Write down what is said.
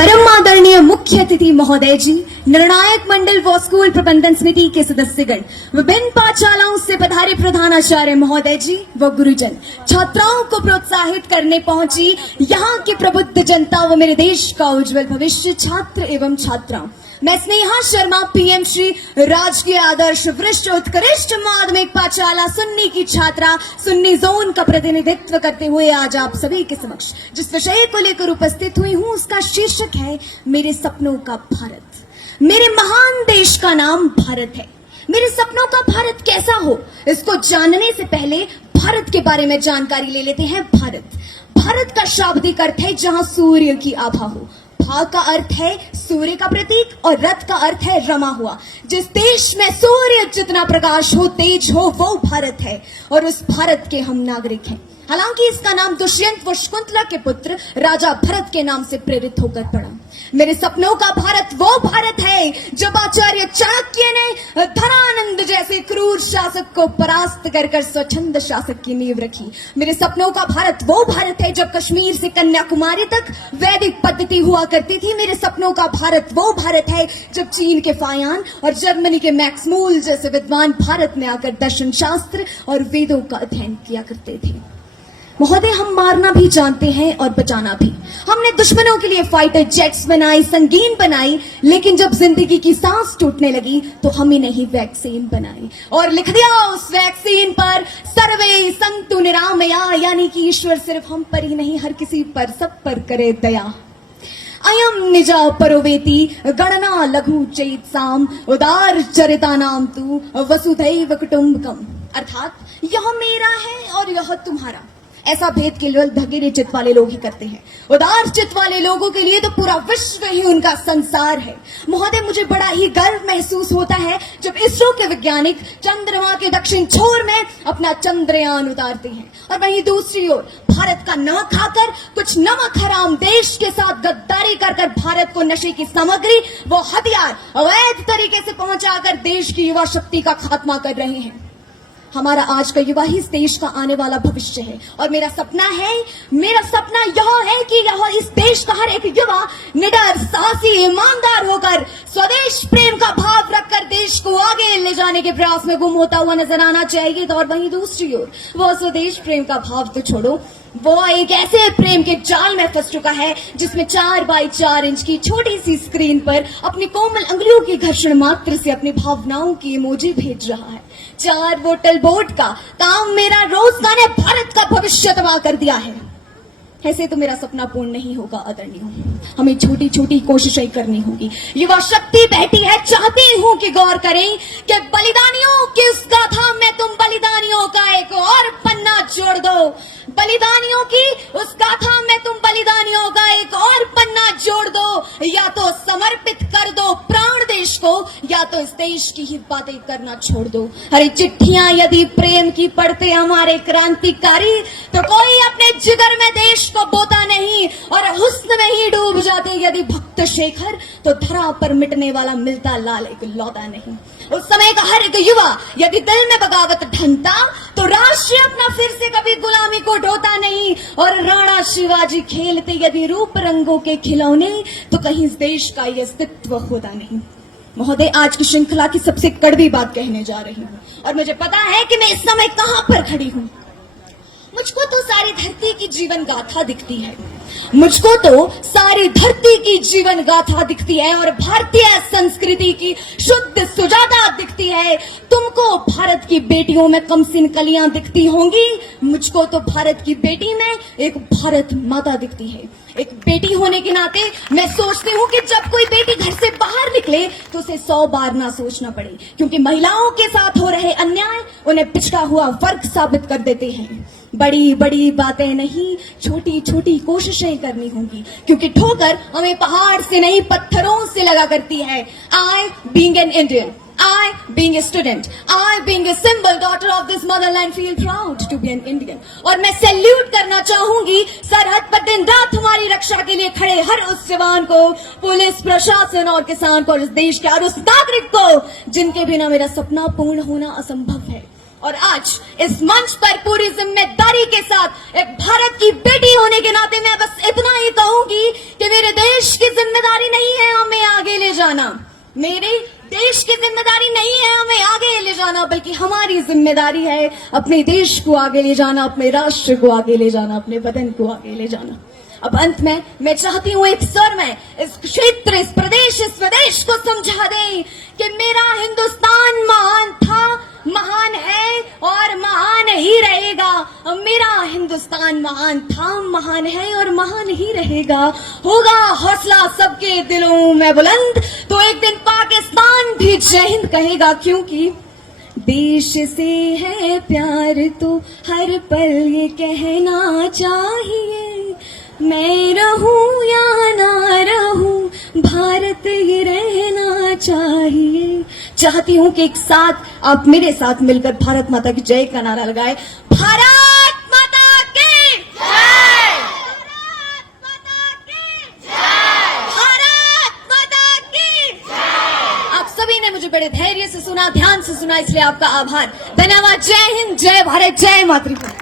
परम आदरणीय मुख्य अतिथि महोदय जी, निर्णायक मंडल व स्कूल प्रबंधन समिति के सदस्यगण, विभिन्न पाठशालाओं से पधारे प्रधानाचार्य महोदय जी व गुरुजन, छात्राओं को प्रोत्साहित करने पहुंची यहाँ की प्रबुद्ध जनता व मेरे देश का उज्जवल भविष्य, छात्र एवं छात्राओं, मैं स्नेहा शर्मा, पीएम श्री राजकीय आदर्श वरिष्ठ उत्कृष्ट माध्यमिक पाठशाला सुन्नी की छात्रा, सुन्नी जोन का प्रतिनिधित्व करते हुए आज आप सभी के समक्ष जिस विषय को लेकर उपस्थित हुई हूँ उसका शीर्षक है मेरे सपनों का भारत। मेरे महान देश का नाम भारत है। मेरे सपनों का भारत कैसा हो, इसको जानने से पहले भारत के बारे में जानकारी ले लेते हैं। भारत का शाब्दिक अर्थ है जहां सूर्य की आभा हो। भा का अर्थ है सूर्य का प्रतीक और रथ का अर्थ है रमा हुआ। जिस देश में सूर्य जितना प्रकाश हो, तेज हो, वो भारत है और उस भारत के हम नागरिक हैं। हालांकि इसका नाम दुष्यंत व शकुंतला के पुत्र राजा भरत के नाम से प्रेरित होकर पड़ा। मेरे सपनों का भारत वो भारत है जब आचार्य चाणक्य ने धनानंद जैसे क्रूर शासक को परास्त कर स्वच्छंद शासक की नींव रखी। मेरे सपनों का भारत वो भारत है जब कश्मीर से कन्याकुमारी तक वैदिक पद्धति हुआ करती थी। मेरे सपनों का भारत वो भारत है जब चीन के फायान और जर्मनी के मैक्स मूल जैसे विद्वान भारत में आकर दर्शन शास्त्र और वेदों का अध्ययन किया करते थे। महोदय, हम मारना भी जानते हैं और बचाना भी। हमने दुश्मनों के लिए फाइटर जेट्स बनाई, संगीन बनाई, लेकिन जब जिंदगी की सांस टूटने लगी तो हम ही नहीं वैक्सीन बनाई और लिख दिया उस वैक्सीन पर सर्वे संतु निरामया, यानी कि ईश्वर सिर्फ हम पर ही नहीं हर किसी पर, सब पर करे दया। अयम निजा परोवेति गणना लघु चेत साम उदार चरिता नाम तू वसुधैव कुटुंबकम, अर्थात यह मेरा है और यह तुम्हारा। ऐसा भेद केवल भगीरथ चित्त वाले लोग ही करते हैं। उदार चित्त वाले लोगों के लिए तो पूरा विश्व ही उनका संसार है। महोदय, मुझे बड़ा ही गर्व महसूस होता है जब इसरो के वैज्ञानिक चंद्रमा के दक्षिण छोर में अपना चंद्रयान उतारते हैं और वहीं दूसरी ओर भारत का न खाकर कुछ नमक हराम देश के साथ गद्दारी कर भारत को नशे की सामग्री वो हथियार अवैध तरीके से पहुंचाकर देश की युवा शक्ति का खात्मा कर रहे हैं। हमारा आज का युवा ही इस देश का आने वाला भविष्य है और मेरा सपना यह है कि यह इस देश का हर एक युवा निडर, साहसी, ईमानदार होकर स्वदेश प्रेम का भाव रखकर देश को आगे ले जाने के प्रयास में गुम होता हुआ नजर आना चाहिए। और वहीं दूसरी ओर वो स्वदेश प्रेम का भाव तो छोड़ो, वो एक ऐसे प्रेम के जाल में फंस चुका है जिसमें 4 बाई 4 इंच की छोटी सी स्क्रीन पर अपनी कोमल अंगुलियों की घर्षण मात्र से अपनी भावनाओं की इमोजी भेज रहा है। 4 बोतल बोट का काम मेरा रोजगार ने भारत का भविष्य तबाह कर दिया है। ऐसे तो मेरा सपना पूर्ण नहीं होगा आदरणीय, हमें छोटी छोटी कोशिशें करनी होगी। युवा शक्ति बैठी है, चाहती हूँ कि गौर करें कि बलिदानियों की उस गाथा में तुम बलिदानियों का एक और पन्ना जोड़ दो। बलिदानियों की उस गाथा में तुम बलिदानियों का एक और पन्ना जोड़ दो, या तो समर्पित कर दो प्राण देश को, या तो इस देश की ही बातें करना छोड़ दो। अरे चिट्ठियां यदि प्रेम की पढ़ते हमारे क्रांतिकारी तो कोई अपने जिगर में देश को बोता नहीं और हुस्न में ही डूब जाते यदि भक्त शेखर, तो धरा पर मिटने वाला मिलता लाल एक लौता नहीं। उस समय का हर एक युवा यदि दिल में बगावत ढंगता तो राष्ट्र अपना फिर से कभी गुलामी को ढोता नहीं और राणा शिवाजी खेलते यदि रूप रंगों के खिलौने तो कहीं इस देश का ये अस्तित्व होता नहीं। महोदय, आज की श्रृंखला की सबसे कड़वी बात कहने जा रही हूँ और मुझे पता है कि मैं इस समय कहां पर खड़ी हूँ। मुझको तो सारी धरती की जीवन गाथा दिखती है, मुझको तो सारी धरती की जीवन गाथा दिखती है और भारतीय संस्कृति की शुद्ध सुजाता दिखती है। तुमको भारत की बेटियों में कमसिन कलियां दिखती होंगी, मुझको तो भारत की बेटी में एक भारत माता दिखती है। एक बेटी होने के नाते मैं सोचती हूँ कि जब कोई बेटी घर से बाहर निकले तो उसे 100 बार ना सोचना पड़े, क्योंकि महिलाओं के साथ हो रहे अन्याय उन्हें पिछड़ा हुआ वर्ग साबित कर देते हैं। बड़ी बड़ी बातें नहीं, छोटी छोटी कोशिशें करनी होंगी, क्योंकि ठोकर हमें पहाड़ से नहीं पत्थरों से लगा करती है। I being an Indian, I being a student, I being a symbol daughter of this motherland feel proud to be an Indian। और मैं सैल्यूट करना चाहूंगी सरहद पर दिन रात हमारी रक्षा के लिए खड़े हर उस जवान को, पुलिस प्रशासन और किसान को, इस देश के हर उस नागरिक को जिनके बिना मेरा सपना पूर्ण होना असंभव है। और आज इस मंच पर पूरी जिम्मेदारी के साथ एक भारत की बेटी होने के नाते मैं बस इतना ही कहूंगी कि मेरे देश की जिम्मेदारी नहीं है हमें आगे ले जाना, मेरे देश की जिम्मेदारी नहीं है हमें आगे ले जाना, बल्कि हमारी जिम्मेदारी है अपने देश को आगे ले जाना, अपने राष्ट्र को आगे ले जाना, अपने वतन को आगे ले जाना। अब अंत में मैं चाहती हूँ एक स्वर में इस क्षेत्र, इस प्रदेश, इस प्रदेश को समझा दें कि मेरा हिंदुस्तान महान था, महान है और महान ही रहेगा। मेरा हिंदुस्तान महान था, महान है और महान ही रहेगा। होगा हौसला सबके दिलों में बुलंद तो एक दिन पाकिस्तान भी जय हिंद कहेगा, क्योंकि देश से है प्यार तो हर पल ये कहना चाहिए, मैं रहूं या ना रहूं भारत ये रहना चाहिए। चाहती हूं कि एक साथ आप मेरे साथ मिलकर भारत माता की जय का नारा लगाए। भारत माता की जय, भारत माता की जय, भारत माता की जय। आप सभी ने मुझे बड़े धैर्य से सुना, ध्यान से सुना, इसलिए आपका आभार, धन्यवाद। जय हिंद, जय भारत, जय मातृभूमि।